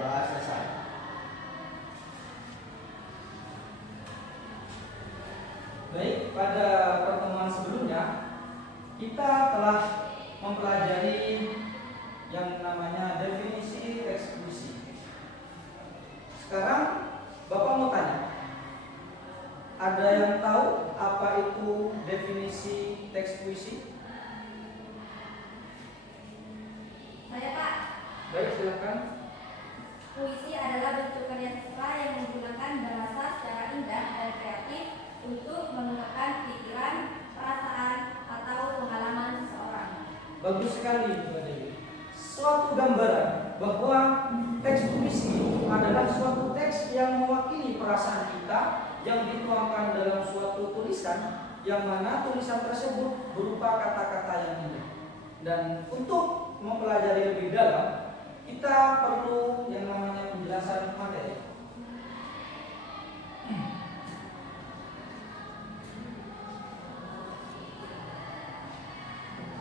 bahasa saya. Baik, pada pertemuan sebelumnya kita telah mempelajari yang namanya definisi teks puisi. Sekarang Bapak mau tanya, ada yang tahu apa itu definisi teks puisi? Saya, Pak. Baik, silakan. Puisi adalah bentuk karya sastra yang menggunakan bahasa secara indah dan kreatif untuk mengungkapkan pikiran, perasaan, atau pengalaman seseorang. Bagus sekali, Mbak Dewi. Suatu gambaran bahwa teks puisi adalah suatu teks yang mewakili perasaan kita yang dituangkan dalam suatu tulisan, yang mana tulisan tersebut berupa kata-kata yang indah. Dan untuk mempelajari lebih dalam, kita perlu yang namanya penjelasan materi.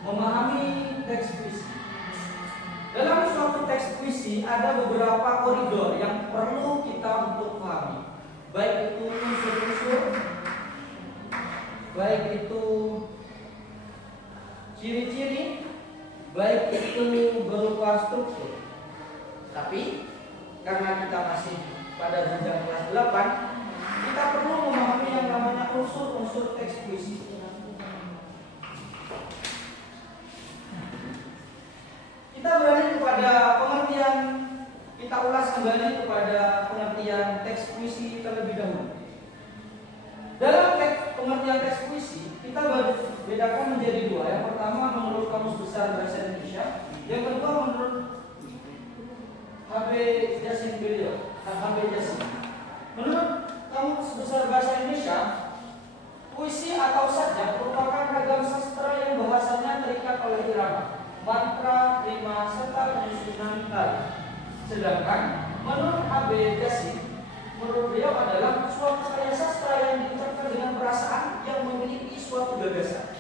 Memahami teks puisi. Dalam suatu teks puisi ada beberapa koridor yang perlu kita untuk pahami. Baik itu unsur-unsur, baik itu ciri-ciri, baik itu berupa struktur. Tapi karena kita masih pada jenjang kelas 8, kita perlu memahami yang namanya unsur-unsur teks puisi. Kita beralih kepada pengertian, kita ulas kembali kepada pengertian teks puisi terlebih dahulu. Dalam pengertian teks puisi, kita bedakan menjadi dua. Yang pertama menurut Kamus Besar Bahasa Indonesia, yang kedua menurut H.B. Jassin beliau, H.B. Jassin. Menurut Kamus Besar Bahasa Indonesia, puisi atau sajak merupakan ragam sastra yang bahasanya terikat oleh irama, mantra, rima, serta penyusunan tari. Sedangkan menurut H.B. Jassin, menurut beliau adalah suatu karya sastra yang diucapkan dengan perasaan yang memiliki suatu gagasan.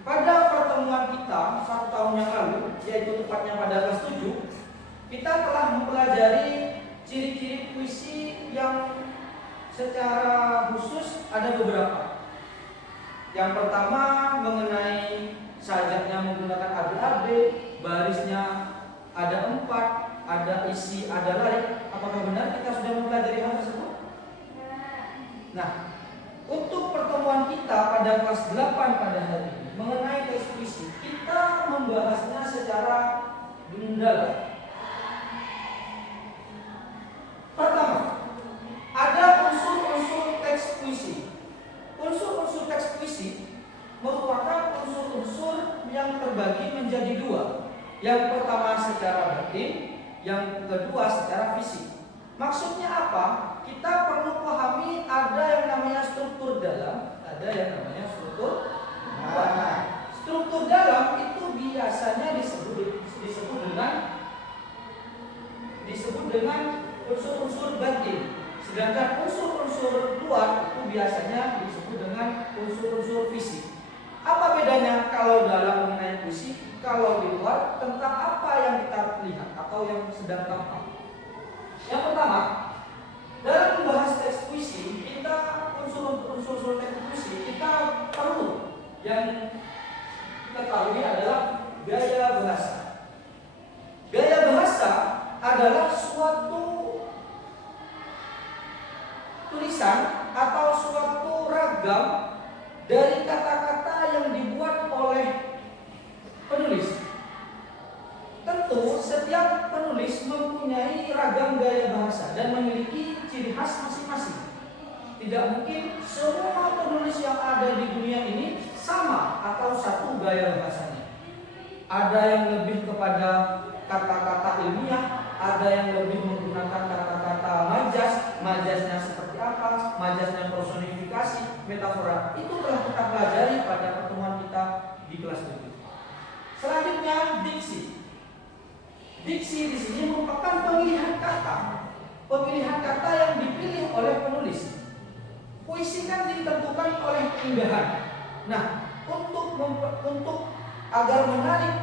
Pada pertemuan kita 1 tahun yang lalu, yaitu tepatnya pada kelas 7, kita telah mempelajari ciri-ciri puisi yang secara khusus ada beberapa. Yang pertama mengenai sajaknya menggunakan AB-AB, barisnya ada 4, ada isi, ada larik. Apakah benar kita sudah mempelajari hal tersebut? Nah, untuk pertemuan kita pada kelas 8 pada hari ini mengenai teks puisi, kita membahasnya secara mendalam. Pertama, ada unsur-unsur teks puisi. Unsur-unsur teks puisi merupakan unsur-unsur yang terbagi menjadi dua. Yang pertama secara batin, yang kedua secara fisik. Maksudnya apa? Kita perlu pahami ada yang namanya struktur dalam, ada yang namanya struktur luar. Struktur dalam itu biasanya disebut dengan unsur-unsur batin. Sedangkan unsur-unsur luar itu biasanya disebut dengan unsur-unsur fisik. Apa bedanya kalau dalam mengenai puisi, kalau di luar tentang apa yang kita lihat atau yang sedang tampak? Yang pertama, dalam membahas teks puisi, kita unsur-unsur teks puisi kita perlu yang kita tahu adalah gaya bahasa. Gaya bahasa adalah suatu tulisan atau suatu ragam dari kata-kata yang dibuat oleh penulis. Tentu setiap penulis mempunyai ragam gaya bahasa dan memiliki ciri khas masing-masing. Tidak mungkin semua penulis yang ada di dunia ini sama atau satu gaya bahasanya. Ada yang lebih kepada kata-kata ilmiah, ada yang lebih menggunakan kata-kata majasnya seperti apa, majasnya personifikasi, metafora. Itu telah kita pelajari pada pertemuan kita di kelas 7. Selanjutnya diksi. Diksi di sini merupakan pemilihan kata yang dipilih oleh penulis. Puisi kan ditentukan oleh keindahan. Nah, untuk agar menarik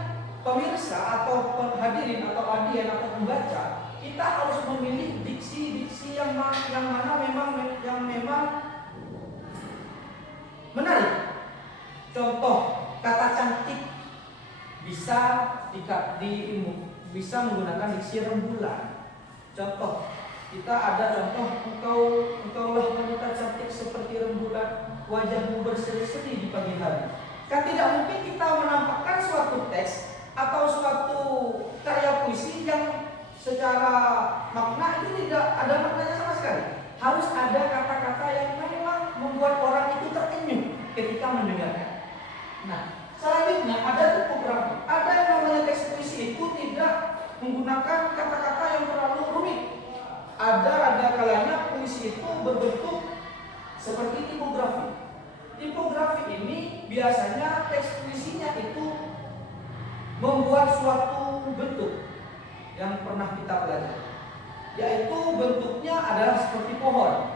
pemirsa atau hadirin atau audien atau pembaca, kita harus memilih diksi-diksi yang mana memang menarik. Contoh kata cantik bisa bisa menggunakan diksi rembulan. Contoh, kita ada contoh, engkaulah wanita cantik seperti rembulan, wajahmu berseri-seri di pagi hari. Kan tidak mungkin kita menampakkan suatu teks atau suatu karya puisi yang secara makna itu tidak ada maknanya sama sekali. Harus ada kata-kata yang memang membuat orang itu terenyuh ketika mendengarkan. Nah, selanjutnya ada tipografi. Ada yang namanya teks puisi itu tidak menggunakan kata-kata yang terlalu rumit. Ada kalanya puisi itu berbentuk seperti tipografi. Tipografi ini biasanya teks puisinya itu membuat suatu bentuk yang pernah kita pelajari, yaitu bentuknya adalah seperti pohon,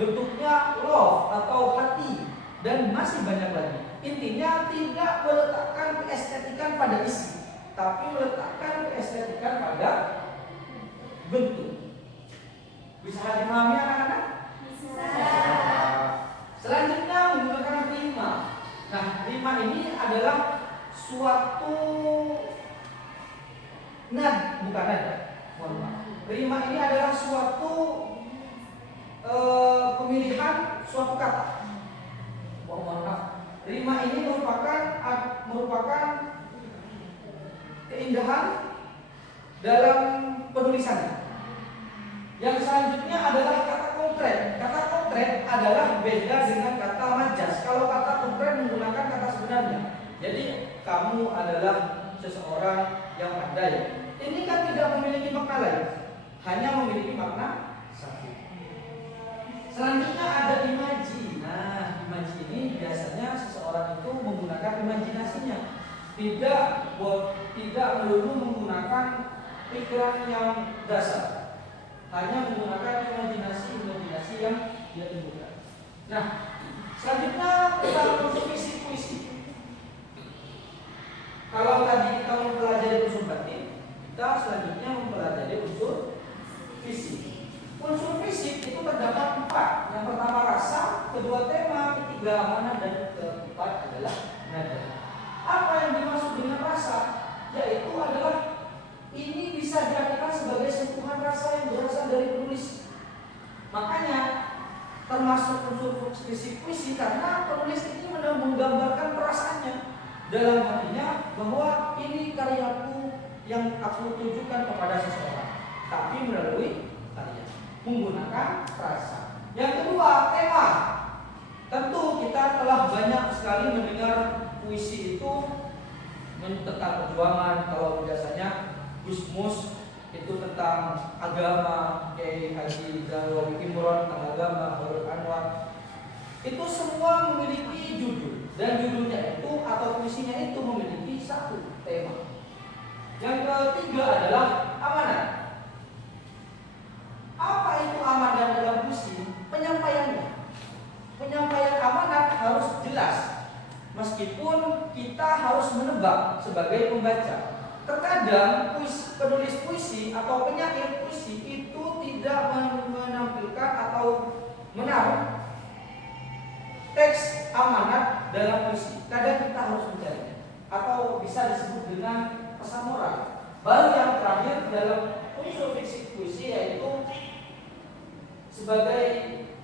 bentuknya love atau hati, dan masih banyak lagi. Intinya tidak meletakkan keestetikan pada isi, tapi meletakkan keestetikan pada bentuk. Bisa dipahami anak-anak? Bisa. Selanjutnya menggunakan rima. Nah, rima ini adalah suatu bukan nada. Rima ini adalah suatu pemilihan suatu kata. Rima ini merupakan keindahan dalam penulisannya. Yang selanjutnya adalah kata konkret. Kata konkret adalah beda dengan kata majas. Kalau kata konkret menggunakan kata sebenarnya. Jadi kamu adalah seseorang yang pandai. Ini kan tidak memiliki makna lain, hanya memiliki makna satu. Selanjutnya ada imaji. Nah, imaji ini biasanya seseorang itu menggunakan imajinasinya. Tidak melulu menggunakan pikiran yang dasar, hanya menggunakan imajinasi yang dia timbulkan. Nah, selanjutnya kita konstruksi puisi. Kalau tadi kita mempelajari unsur batin, kita selanjutnya mempelajari unsur fisik. Unsur fisik itu terdapat 4. Yang pertama rasa, kedua tema, ketiga amanah, dan keempat adalah nada. Apa yang dimaksud dengan rasa? Yaitu adalah ini bisa diartikan sebagai sentuhan rasa yang berasal dari penulis. Makanya termasuk unsur fisik puisi karena penulis ini menggambarkan perasaannya. Dalam artinya bahwa ini karyaku yang aku tujukan kepada seseorang, tapi melalui karya, menggunakan rasa. Yang kedua, tema. Tentu kita telah banyak sekali mendengar puisi itu tentang perjuangan. Kalau biasanya Gusmus itu tentang agama, Kiai Haji Darwali Imron tentang agama, Khairul Anwar. Itu semua memiliki judul. Dan judulnya itu atau puisinya itu memiliki satu tema. Yang ketiga adalah amanat. Apa itu amanat dalam puisi? Penyampaiannya. Penyampaian amanat harus jelas. Meskipun kita harus menebak sebagai pembaca. Terkadang penulis puisi atau penyair puisi itu tidak menampilkan atau menaruh teks amanat dalam puisi. Kadang kita harus mencarinya, atau bisa disebut dengan pesan moral. Baru yang terakhir dalam unsur fiksi puisi yaitu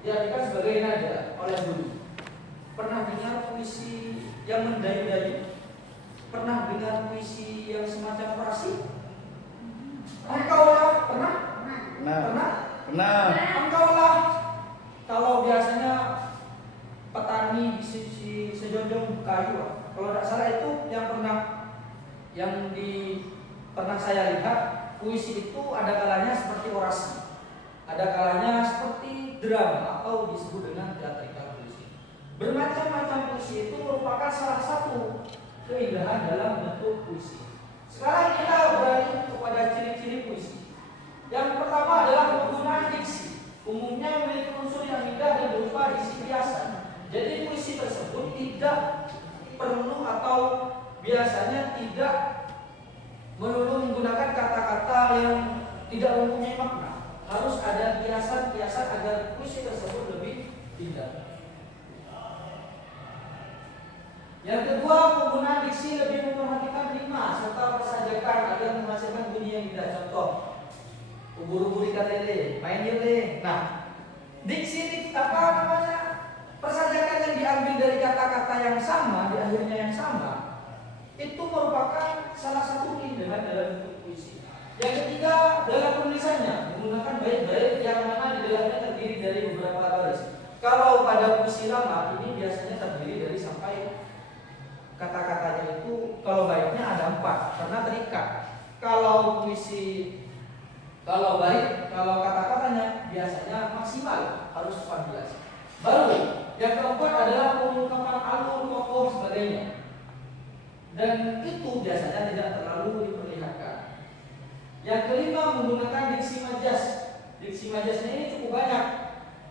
diartikan sebagai nada oleh Budi. Pernah dengar puisi yang mendayu-dayu? Pernah dengar puisi yang semacam prasi? Engkaulah pernah? Pernah. Engkaulah, kalau biasanya petani di sejonjong kayu, kalau tidak salah itu pernah saya lihat puisi itu ada kalanya seperti orasi, ada kalanya seperti drama atau disebut dengan teatrikal puisi. Bermacam-macam puisi itu merupakan salah satu keindahan dalam bentuk puisi. Sekarang kita beralih kepada ciri-ciri puisi. Yang pertama adalah penggunaan diksi. Umumnya memiliki unsur yang indah dan berupa diksi biasa. Jadi puisi tersebut tidak perlu atau biasanya tidak yang tidak mempunyai makna. Harus ada kiasan-kiasan agar puisi tersebut lebih indah. Yang kedua, penggunaan diksi lebih memperhatikan rima serta persajakan agar menghasilkan bunyi yang indah. Contoh, ubur-ubur ikan lele, main lele. Nah, diksi ini apa namanya? Persajakan yang diambil dari kata-kata yang sama, di akhirnya yang sama, itu merupakan salah satu keindahan dalam bentuk puisi. Yang ketiga, dalam penulisannya menggunakan bait-bait yang mana di dalamnya terdiri dari beberapa baris. Kalau pada puisi lama ini biasanya terdiri dari sampai kata-katanya itu, kalau baitnya ada 4 karena terikat. Kalau kata-katanya biasanya maksimal harus 14. Baru yang keempat adalah pengungkapan alur, tokoh, sebagainya. Dan itu biasanya tidak terlalu diperlihatkan. Yang kelima, menggunakan diksi majas. Diksi majasnya ini cukup banyak.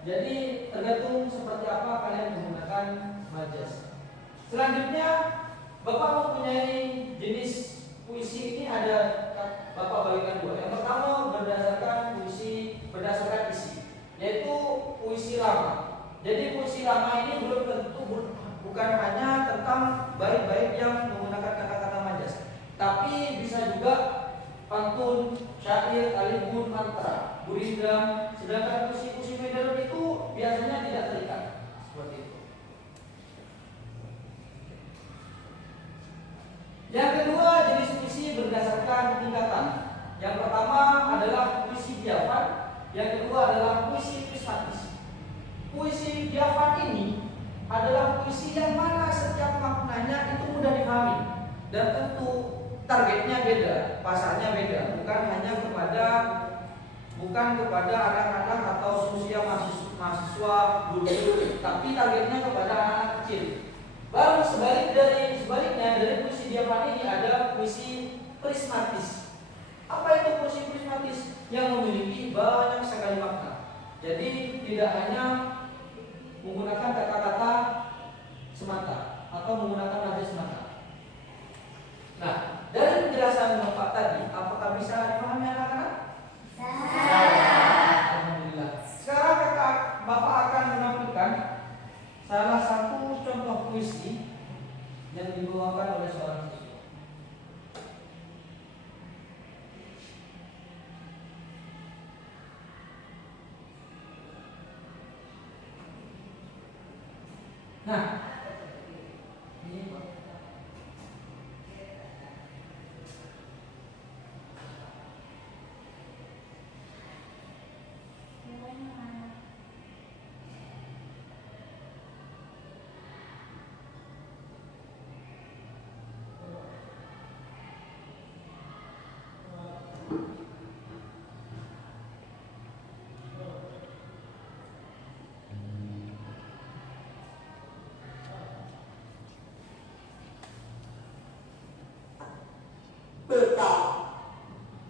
Jadi tergantung seperti apa kalian menggunakan majas. Selanjutnya, Bapak mempunyai jenis puisi ini ada Bapak bagikan 2. Yang pertama berdasarkan isi, yaitu puisi lama. Jadi puisi lama ini belum tentu bukan hanya tentang bait-bait yang menggunakan kata-kata majas, tapi bisa juga pantun, syair, alibun, mantra, burindam. Sedangkan puisi-puisi modern itu biasanya tidak terikat seperti itu. Yang kedua, jenis puisi berdasarkan tingkatan. Yang pertama adalah puisi diafan, yang kedua adalah puisi prismatis. Puisi diafan ini adalah puisi yang mana setiap maknanya itu mudah dipahami dan tentu targetnya beda, pasarnya beda, bukan kepada anak-anak atau usia mahasiswa dulu, tapi targetnya kepada anak kecil. Baru sebaliknya dari puisi diafan ini ada puisi prismatis. Apa itu puisi prismatis? Yang memiliki banyak sekali makna. Jadi tidak hanya menggunakan kata-kata semata atau menggunakan nada semata. Nah, dari penjelasan Bapak tadi, apakah bisa dipahami anak-anak? Alhamdulillah. Sekarang Bapak akan menampilkan salah satu contoh puisi yang dibawakan oleh seorang siswa. Nah, ini Pak.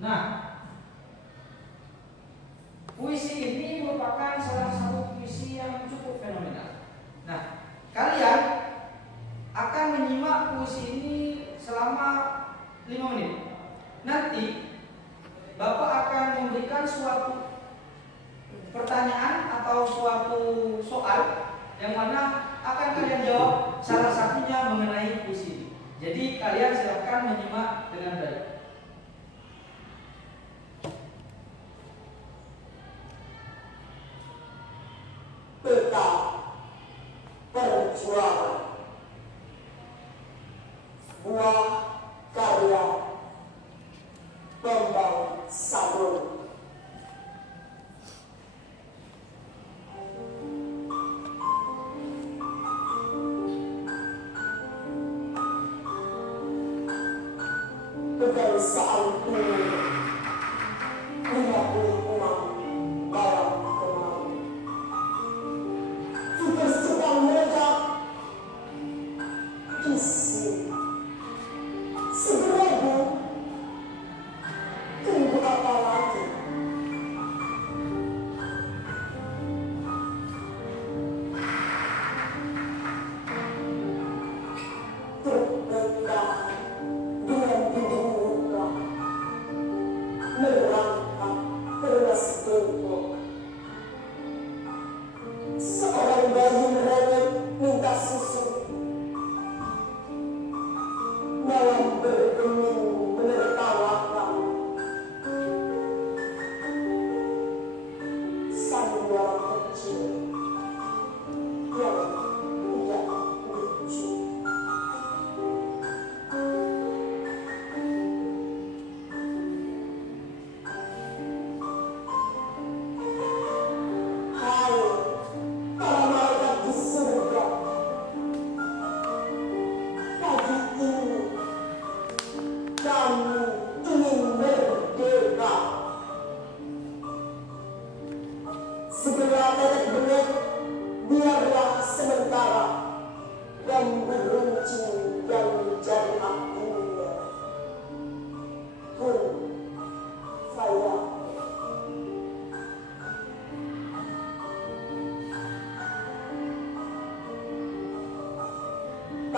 Nah, puisi ini merupakan salah satu puisi yang cukup fenomenal. Nah, kalian akan menyimak puisi ini selama 5 menit. Nanti Bapak akan memberikan suatu pertanyaan atau suatu soal yang mana akan kalian jawab salah satunya mengenai puisi ini. Jadi kalian silakan menyimak dengan baik. Peta perjuangan, buah karya Bambang Sabun. Kebangsaan ini 56 dalam kemarin. Kita sedang meledak di sini. Segera tunggu apa lagi? Terpegang dengan bidung muka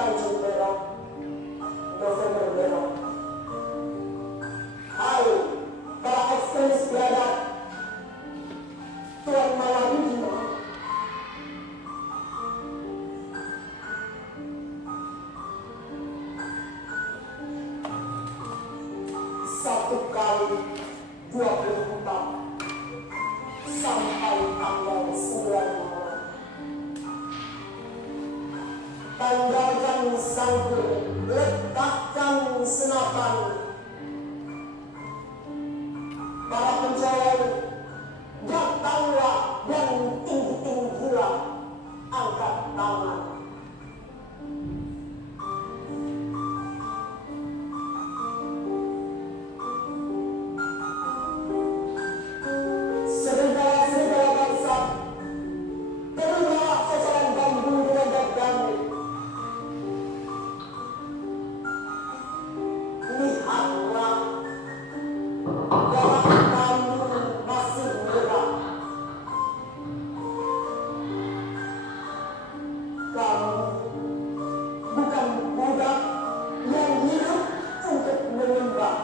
Tanjung Perak, November Merah. Hai, para ekstremis biadab, Tuan Malarudina. Satu kali 24 sampai tanggal 9 Maret. Tanggalkan sangkur, letakkan senapan. Para pencoleng, datanglah dan tinggi-tinggilah, angkat tangan. Serigala-serigala bangsa, terimalah sasaran bambu dengan damai. Lihatlah, darah kamu masih merah. Kamu bukan budak yang hidup untuk menyembah.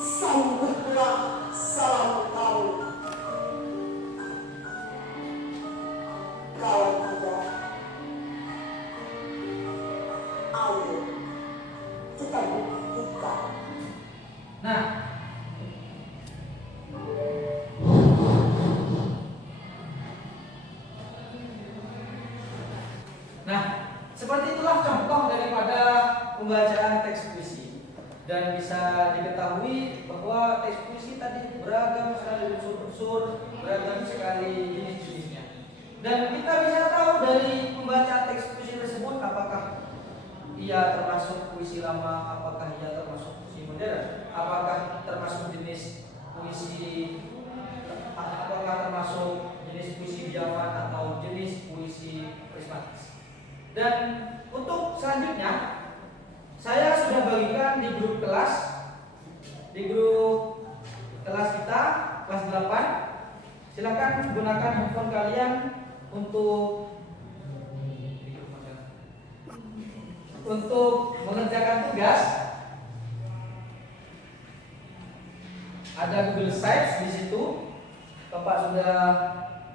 Sambutlah salam kami. Kalau tidak, ayo kita buktikan. Nah, seperti itulah contoh daripada pembacaan teks puisi. Dan bisa diketahui bahwa teks puisi tadi beragam sekali unsur-unsur, beragam sekali jenis-jenisnya. Dan kita bisa tahu dari pembacaan teks puisi tersebut apakah ia termasuk puisi lama, apakah ia termasuk puisi modern, apakah termasuk jenis puisi, apakah termasuk jenis puisi bijaman atau jenis puisi prismatis. Dan untuk selanjutnya saya sudah bagikan di grup kelas, kita kelas 8. Silakan gunakan handphone kalian untuk mengerjakan tugas. Ada Google Sites di situ. Bapak sudah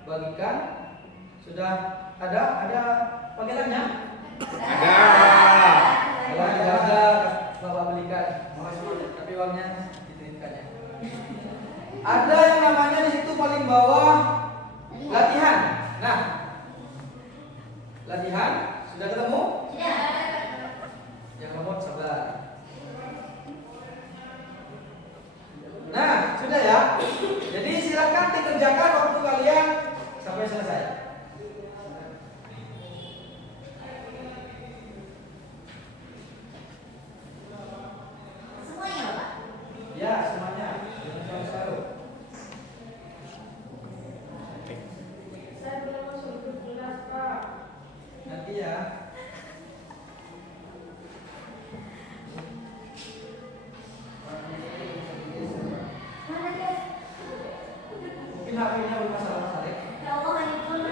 bagikan. Sudah ada paketannya? Ada. Kalau tidak ada, Bapak belikan. Makasih, tapi uangnya diterima. Ada yang namanya di situ paling bawah latihan. Nah, latihan sudah ketemu? Yang lemot sabar. Nah, sudah ya. Jadi silakan dikerjakan waktu kalian sampai selesai. Semuanya, Pak? Ya, semuanya. Jangan sampai separuh. Saya belum masuk grup kelas, Pak. Nanti ya. Mana, guys? Mungkin HP-nya bermasalah-masalah. Ya Allah, handphone.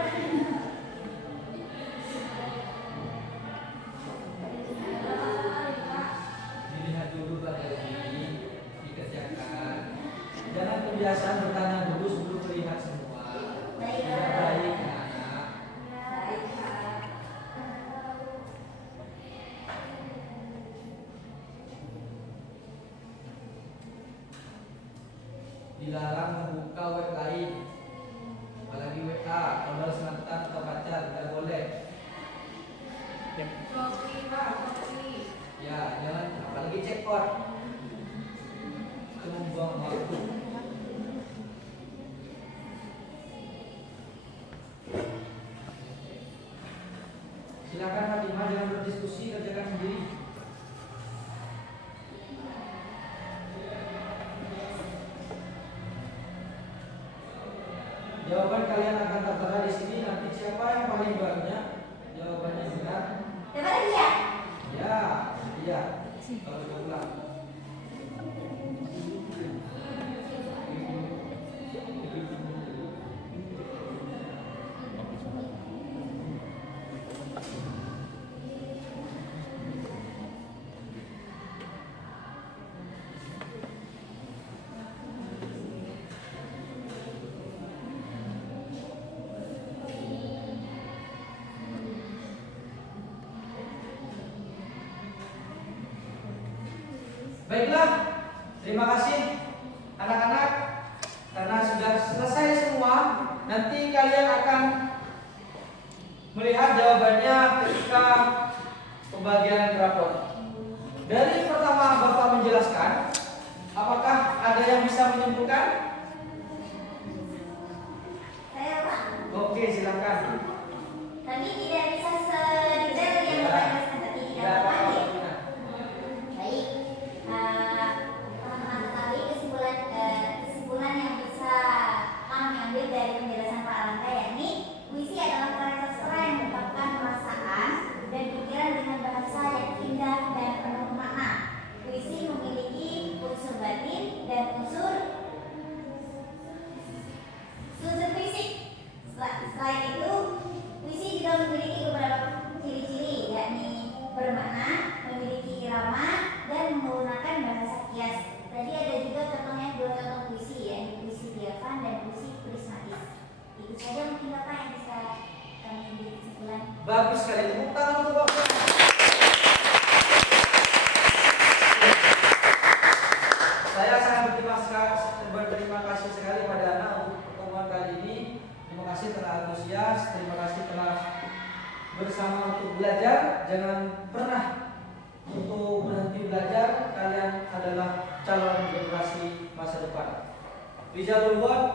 Dilihat dulu materi, dikerjakan. Jangan kebiasaan bertanya dulu sebelum melihat semua. Baik, Tidak Pak. baik, anak. Baik, Pak. Dilarang membuka web lain, apalagi WA, kalau mantan atau pacar tidak boleh. Kopi, Pak, kopi. Ya, jangan apalagi check out. Itu membuang waktu. Silakan Fatimah, jangan berdiskusi, kerjakan sendiri. Jawaban kalian akan tertera di sini. Nanti siapa yang paling banyak jawabannya benar? Daripada dia. Ya, iya. Kalau sudah ulang. Baiklah, terima kasih anak-anak karena sudah selesai semua. Nanti kalian akan melihat jawabannya ketika pembagian rapor. Dari pertama Bapak menjelaskan, apakah ada yang bisa menyimpulkan? Saya Pak. Oke, silakan. Kami tidak bisa sedetail yang Bapak jelaskan, tapi tidak apa-apa. Ya. Baik. Teman-teman ketahui kesimpulan yang bisa kami ambil dari penjelasan Pak Langga, yakni puisi adalah karya sastra yang mengungkapkan perasaan dan pikiran dengan bahasa yang indah dan penuh makna. Puisi memiliki unsur batin dan unsur fisik. Selain itu, puisi juga memiliki beberapa ciri-ciri, yakni bermakna, memiliki irama, dan menggunakan bahasa kias. Tadi ada juga contohnya 2 contoh puisi, yakni puisi diafan dan puisi prismatis. Itu saja mungkin Bapak yang bisa kami ambil kesimpulan. Bagus sekali, tepuk tangan untuk Bapak. Saya sangat berterima kasih sekali pada Anda untuk pertemuan kali ini. Terima kasih telah antusias, terima kasih telah bersama untuk belajar. Jangan pernah untuk berhenti belajar. Kalian adalah calon generasi masa depan. Rizal Ulwan,